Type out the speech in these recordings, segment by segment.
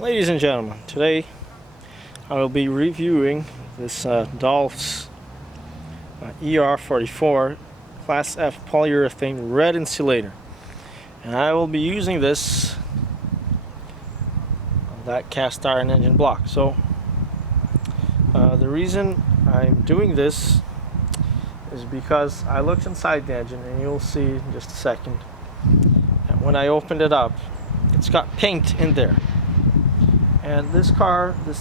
Ladies and gentlemen, today I will be reviewing this Dolph's ER44 Class F polyurethane red insulator, and I will be using this on that cast iron engine block. So the reason I'm doing this is because I looked inside the engine, and you'll see in just a second that when I opened it up, it's got paint in there. And this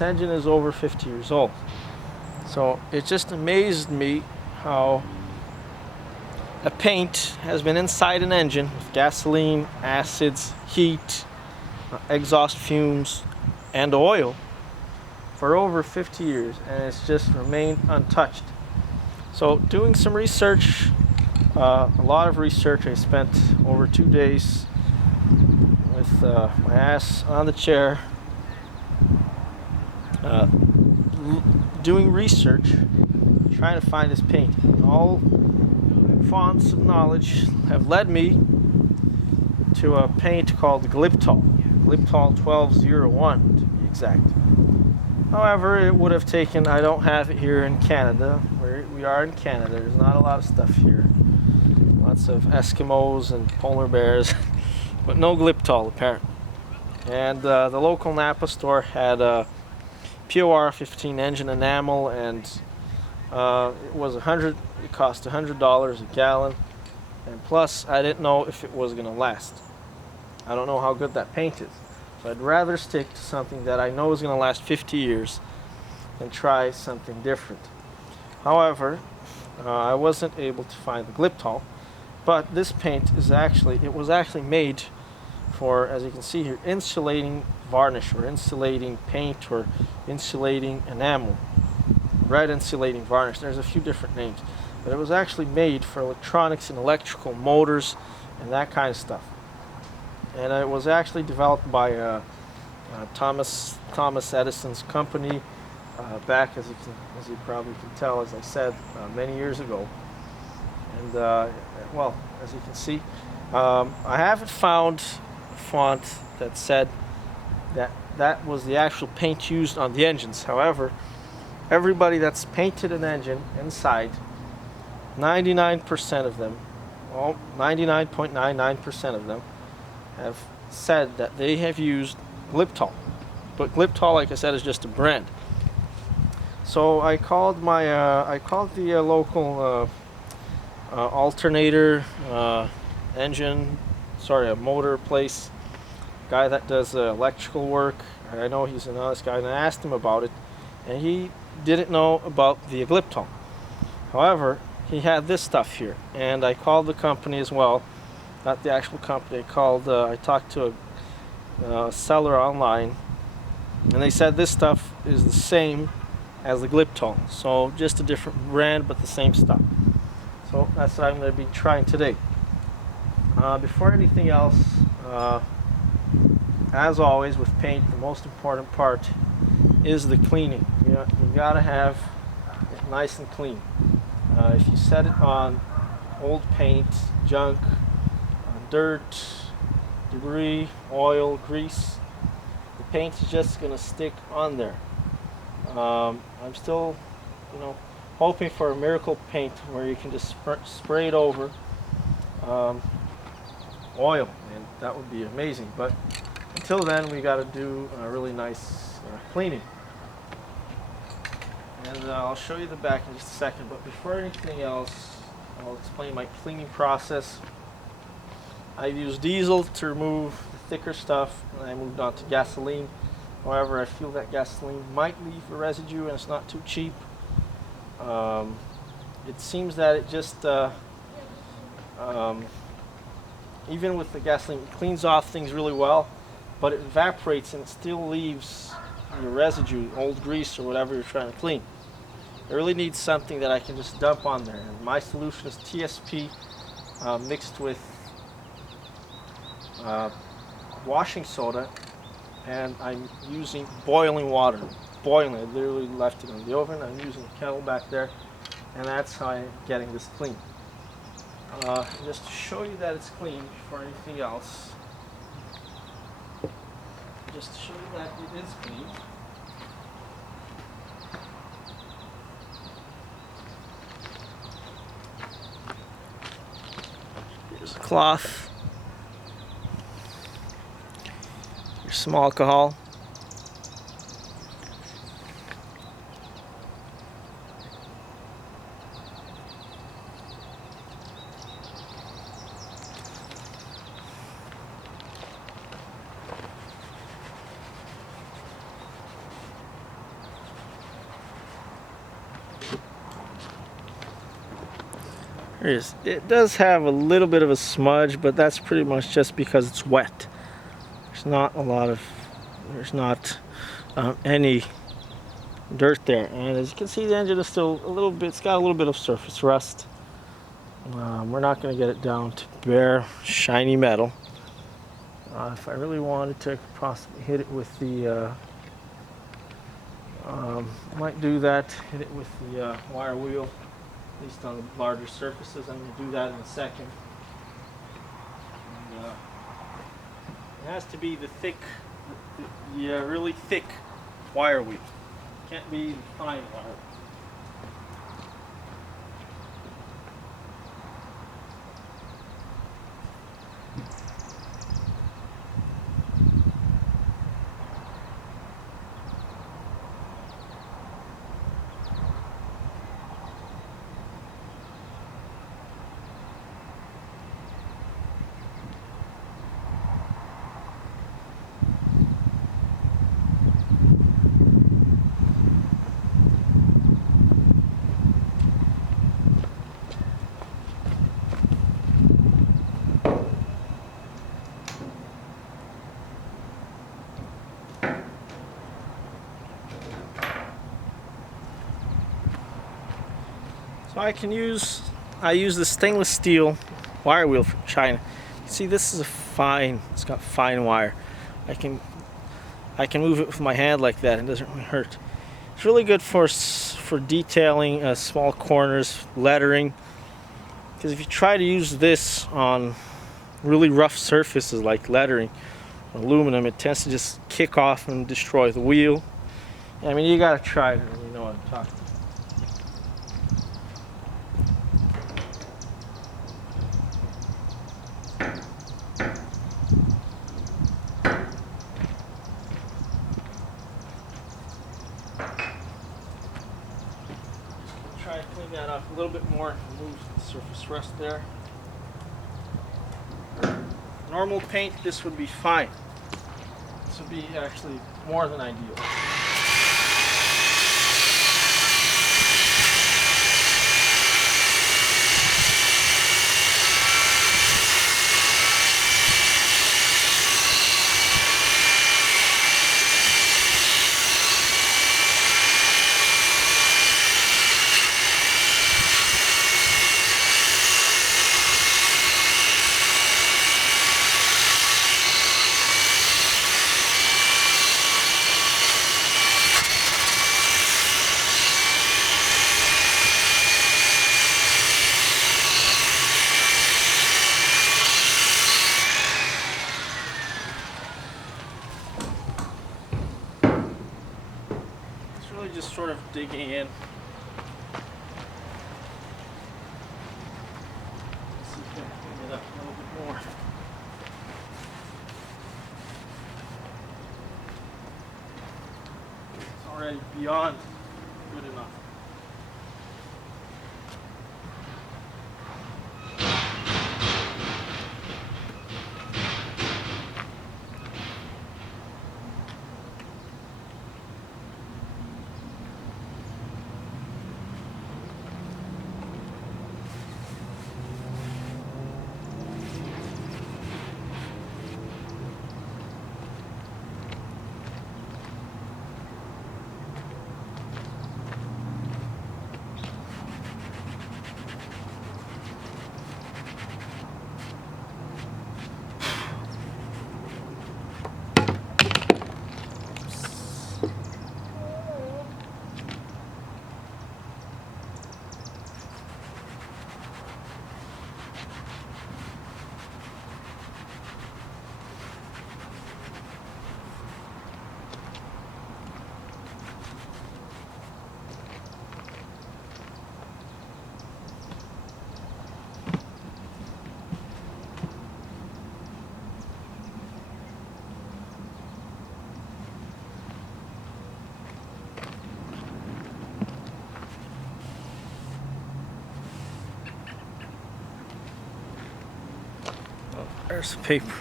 engine is over 50 years old. So it just amazed me how a paint has been inside an engine with gasoline, acids, heat, exhaust fumes, and oil for over 50 years, and it's just remained untouched. So doing some research, a lot of research, I spent over 2 days with my ass on the chair, doing research, trying to find this paint. All fonts of knowledge have led me to a paint called Glyptal 1201 to be exact. However, it would have taken, I don't have it here in Canada. We are in Canada, there's not a lot of stuff here. Lots of Eskimos and polar bears, but no Glyptal apparently. And the local Napa store had a POR 15 engine enamel, and it cost $100 a gallon, and plus I didn't know if it was going to last. I don't know how good that paint is, so I'd rather stick to something that I know is going to last 50 years than try something different. However, I wasn't able to find the Glyptal, but this paint was actually made for, as you can see here, insulating varnish or insulating paint or insulating enamel, red insulating varnish. There's a few different names, but it was actually made for electronics and electrical motors and that kind of stuff. And it was actually developed by Thomas Edison's company back, as you probably can tell, as I said, many years ago. And well, as you can see, I haven't found a font that said that was the actual paint used on the engines. However, everybody that's painted an engine inside, 99% of them, well, 99.99% of them have said that they have used Glyptal. But Glyptal, like I said, is just a brand. So I called the local alternator a motor place, guy that does electrical work. I know he's an honest guy, and I asked him about it, and he didn't know about the Glyptal. However, he had this stuff here, and I called the company as well, not the actual company. I talked to a seller online, and they said this stuff is the same as the Glyptal, so just a different brand but the same stuff. So that's what I'm going to be trying today. Before anything else, as always with paint, the most important part is the cleaning. You gotta have it nice and clean. If you set it on old paint, junk, dirt, debris, oil, grease, the paint is just gonna stick on there. I'm still, hoping for a miracle paint where you can just spray it over oil, and that would be amazing. But until then, we got to do a really nice cleaning. And I'll show you the back in just a second, but before anything else, I'll explain my cleaning process. I've used diesel to remove the thicker stuff, and I moved on to gasoline. However, I feel that gasoline might leave a residue, and it's not too cheap. It seems that it just, even with the gasoline, it cleans off things really well, but it evaporates and it still leaves your residue, old grease or whatever you're trying to clean. I really need something that I can just dump on there. And my solution is TSP mixed with washing soda, and I'm using boiling water. Boiling, I literally left it in the oven. I'm using a kettle back there, and that's how I'm getting this clean. Just to show you that it's clean before anything else, just to show you that it is clean. Here's a cloth. Here's some alcohol. It does have a little bit of a smudge, but that's pretty much just because it's wet. There's not any dirt there, and as you can see, the engine is still a little bit. It's got a little bit of surface rust. We're not going to get it down to bare, shiny metal. If I really wanted to, I could possibly hit it with the. Might do that. Hit it with the wire wheel. At least on the larger surfaces. I'm going to do that in a second. And, it has to be the thick, really thick wire wheel. Can't be fine wire. So I use the stainless steel wire wheel from China. See, this is it's got fine wire. I can move it with my hand like that, and it doesn't really hurt. It's really good for detailing small corners, lettering. Because if you try to use this on really rough surfaces like lettering, aluminum, it tends to just kick off and destroy the wheel. I mean, you gotta try it when you know what I'm talking about. Try to clean that up a little bit more, remove the surface rust there. Normal paint, this would be fine. This would be actually more than ideal. Just sort of digging in. Let's see if I can clean it up a little bit more. It's already beyond good enough. There's the paper.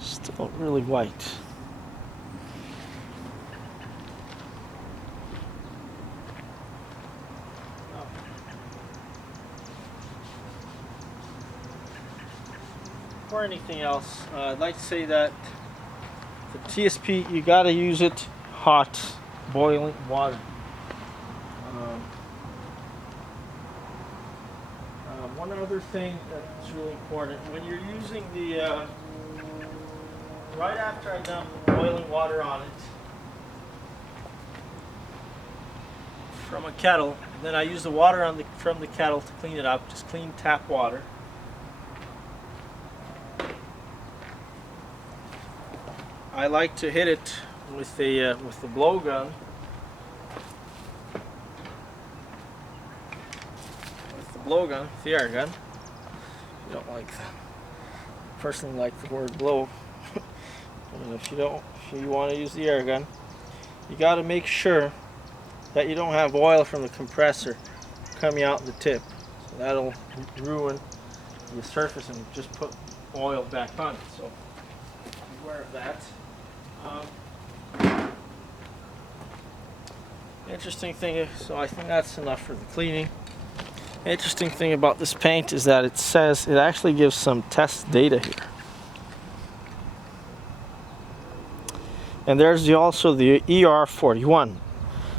Still really white. Or anything else, I'd like to say that the TSP, you got to use it hot, boiling water. One other thing that's really important, when you're using the, right after I dump boiling water on it from a kettle, then I use the water from the kettle to clean it up, just clean tap water. I like to hit it with the blowgun. With the blowgun, the air gun. You don't like that. Personally, like the word blow. And if you want to use the air gun, you got to make sure that you don't have oil from the compressor coming out the tip. So that'll ruin the surface and just put oil back on it. So beware of that. Interesting thing, so I think that's enough for the cleaning. Interesting thing about this paint is that it says, it actually gives some test data here. And there's also the ER41.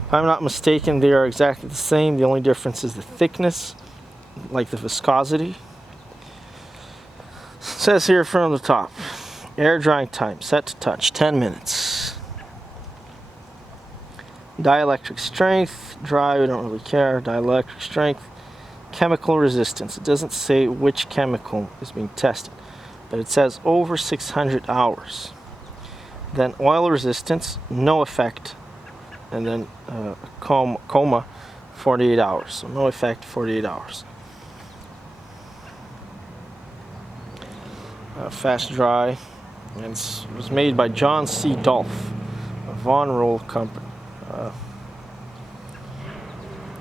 If I'm not mistaken, they are exactly the same. The only difference is the thickness, like the viscosity. It says here from the top, air drying time, set to touch, 10 minutes. Dielectric strength, dry, we don't really care. Dielectric strength. Chemical resistance. It doesn't say which chemical is being tested, but it says over 600 hours. Then oil resistance, no effect. And then coma, 48 hours. So no effect, 48 hours. Fast dry. And it was made by John C. Dolph, a Von Roll company.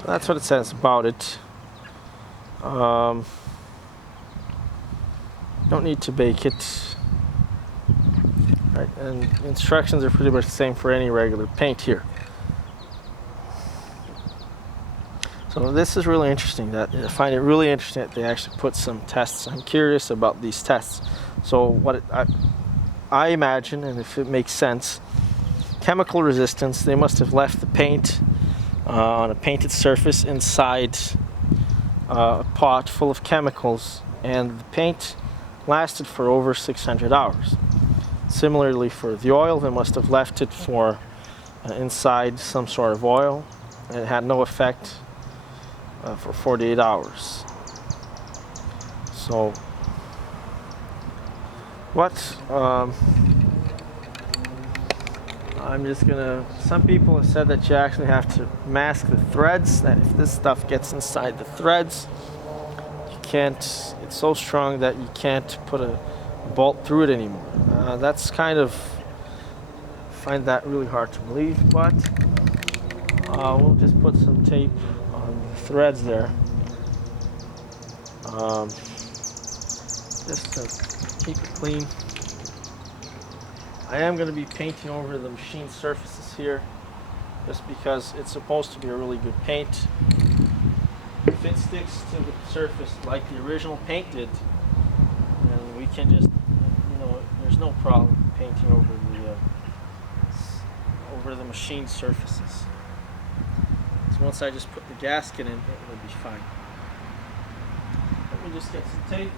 That's what it says about it. Don't need to bake it. Right, and instructions are pretty much the same for any regular paint here. So this is really interesting. I find it really interesting that they actually put some tests. I'm curious about these tests. So what I imagine, and if it makes sense, chemical resistance, they must have left the paint on a painted surface inside a pot full of chemicals, and the paint lasted for over 600 hours. Similarly for the oil, they must have left it for inside some sort of oil, and it had no effect for 48 hours. So what I'm just gonna, some people have said that you actually have to mask the threads, that if this stuff gets inside the threads, you can't, it's so strong that you can't put a bolt through it anymore. That's kind of, I find that really hard to believe, but we'll just put some tape on the threads there. Just to keep it clean. I am going to be painting over the machine surfaces here, just because it's supposed to be a really good paint. If it sticks to the surface like the original paint did, then we can just, there's no problem painting over the machine surfaces. So once I just put the gasket in, it will be fine. Let me just get some tape.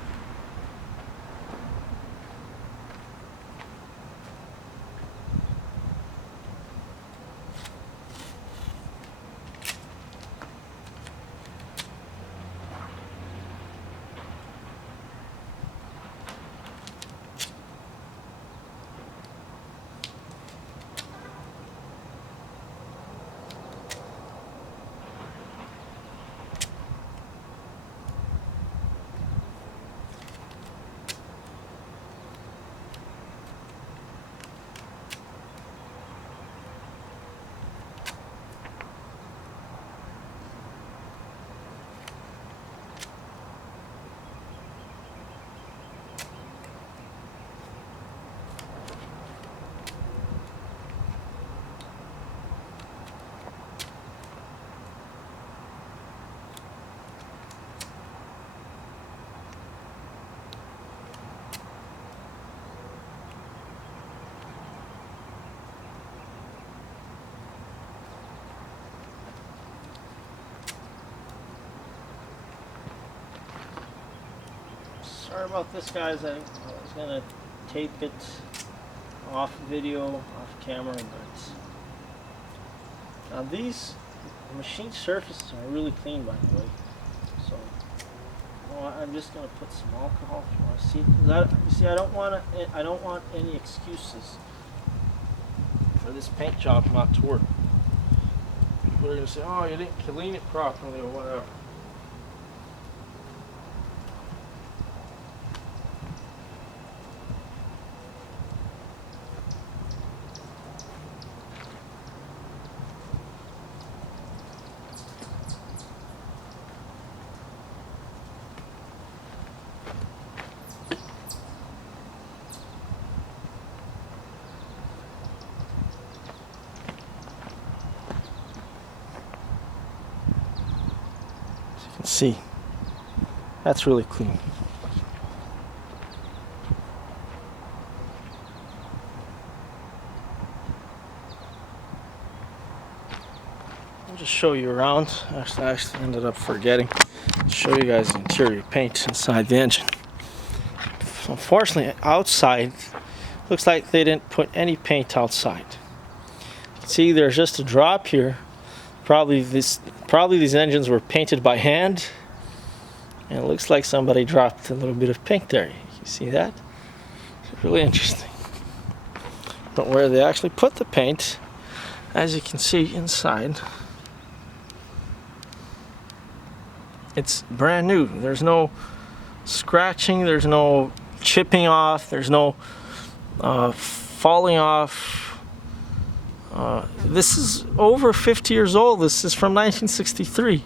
Sorry about this, guys. I was gonna tape it off video, off camera, but these machine surfaces are really clean, by the way. So I'm just gonna put some alcohol if you want to see. You see, I don't want any excuses for this paint job not to work. People are gonna say, "Oh, you didn't clean it properly," or whatever. See, that's really clean. I'll just show you around. Actually, I ended up forgetting to show you guys the interior paint inside the engine. Unfortunately, outside, looks like they didn't put any paint outside. You can see there's just a drop here. Probably these engines were painted by hand, and it looks like somebody dropped a little bit of paint there. You see that? It's really interesting. But where they actually put the paint, as you can see inside, it's brand new. There's no scratching, there's no chipping off, there's no falling off. This is over 50 years old. This is from 1963.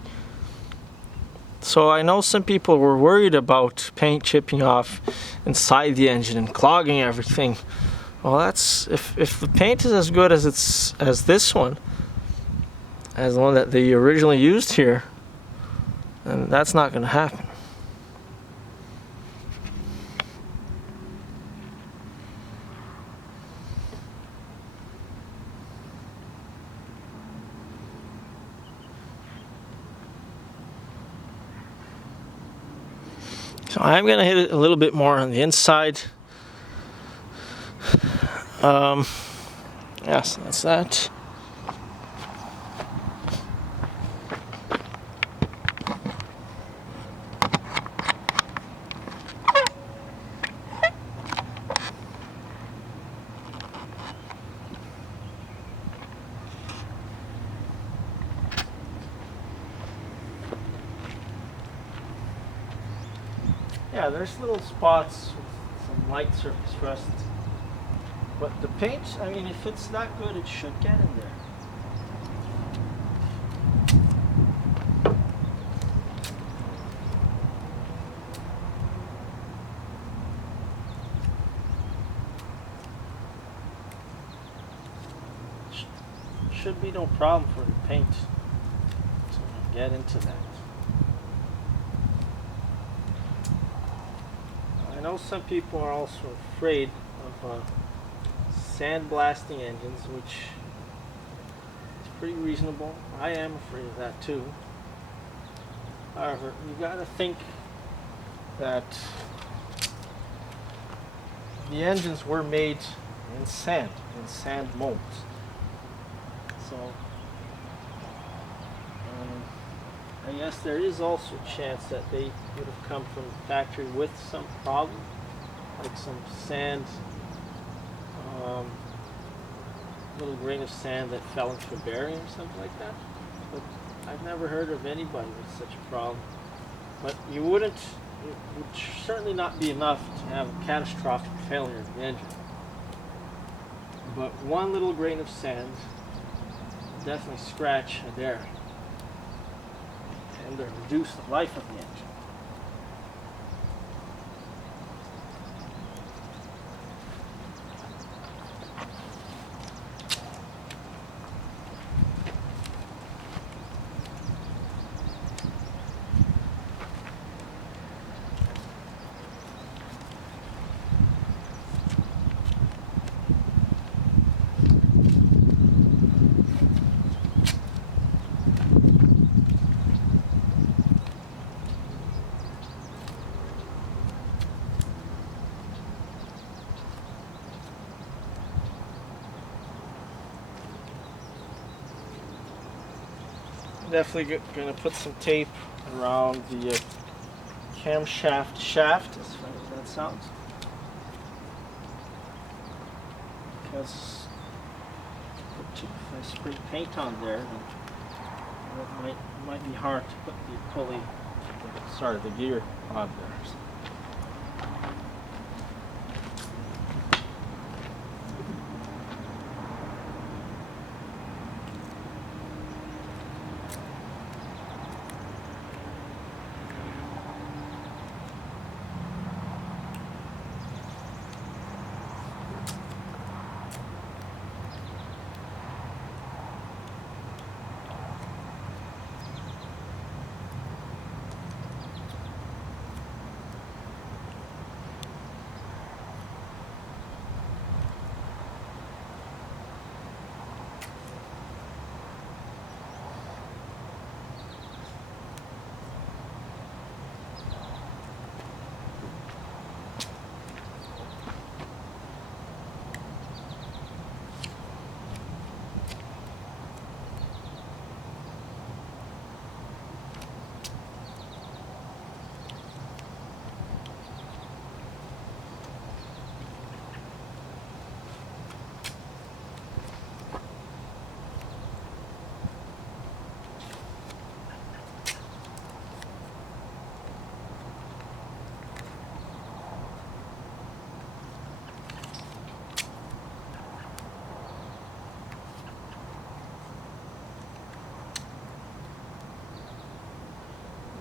So I know some people were worried about paint chipping off inside the engine and clogging everything. Well, that's if the paint is as good as this one, as the one that they originally used here, then that's not going to happen. So I'm going to hit it a little bit more on the inside. Yes, that's that. Yeah, there's little spots with some light surface rust. But the paint, I mean, if it's that good, it should get in there. Should be no problem for the paint to get into that. I know some people are also afraid of sandblasting engines, which is pretty reasonable. I am afraid of that too. However, you gotta think that the engines were made in sand molds. So I guess there is also a chance that they would have come from the factory with some problem, like some sand, little grain of sand that fell into a bearing or something like that. But I've never heard of anybody with such a problem. But it would certainly not be enough to have a catastrophic failure of the engine. But one little grain of sand will definitely scratch a bearing and reduce the life of the engine. Definitely going to put some tape around the camshaft shaft, as funny as that sounds, because if I spray paint on there, then it might be hard to put the pulley, sorry, the gear on there.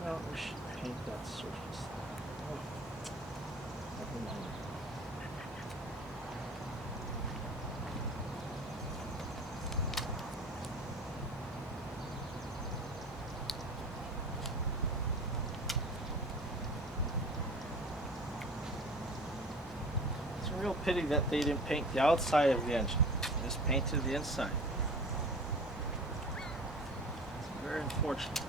No, we should paint that surface. Oh, never mind. It's a real pity that they didn't paint the outside of the engine. They just painted the inside. It's very unfortunate.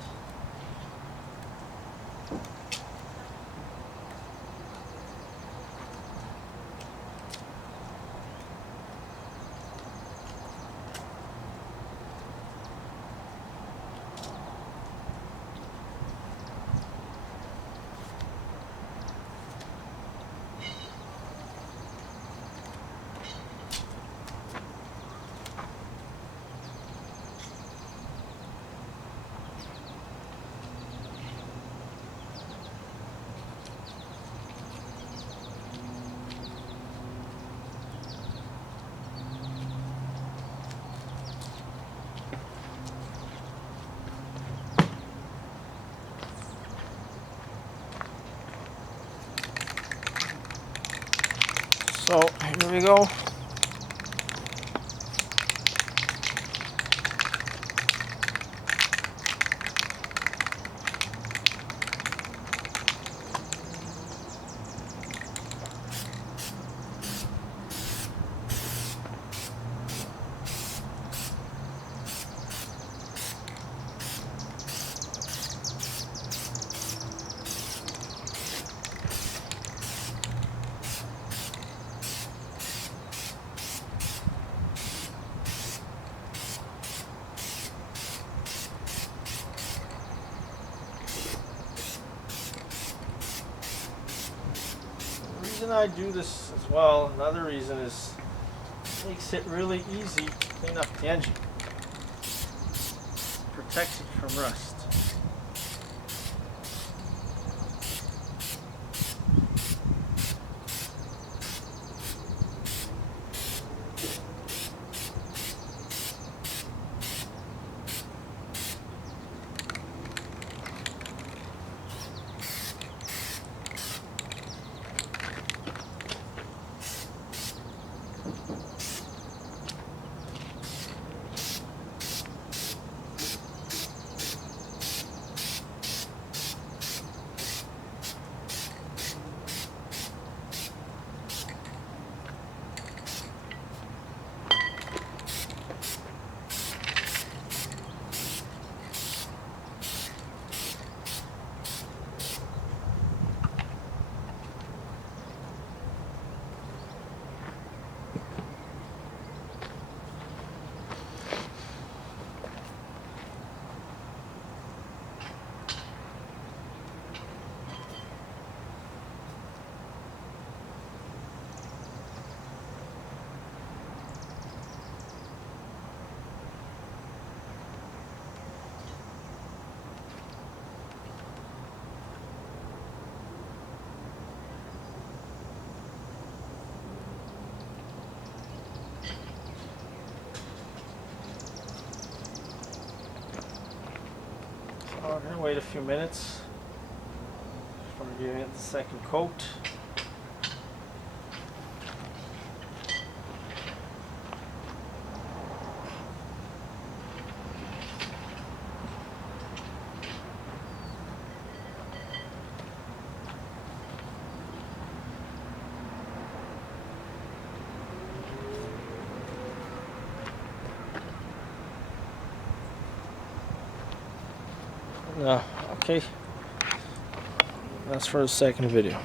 So here we go. The reason I do this as well, another reason is it makes it really easy to clean up the engine. Protects it from rust. we're going to wait a few minutes before giving it the second coat. Okay, that's for the second video.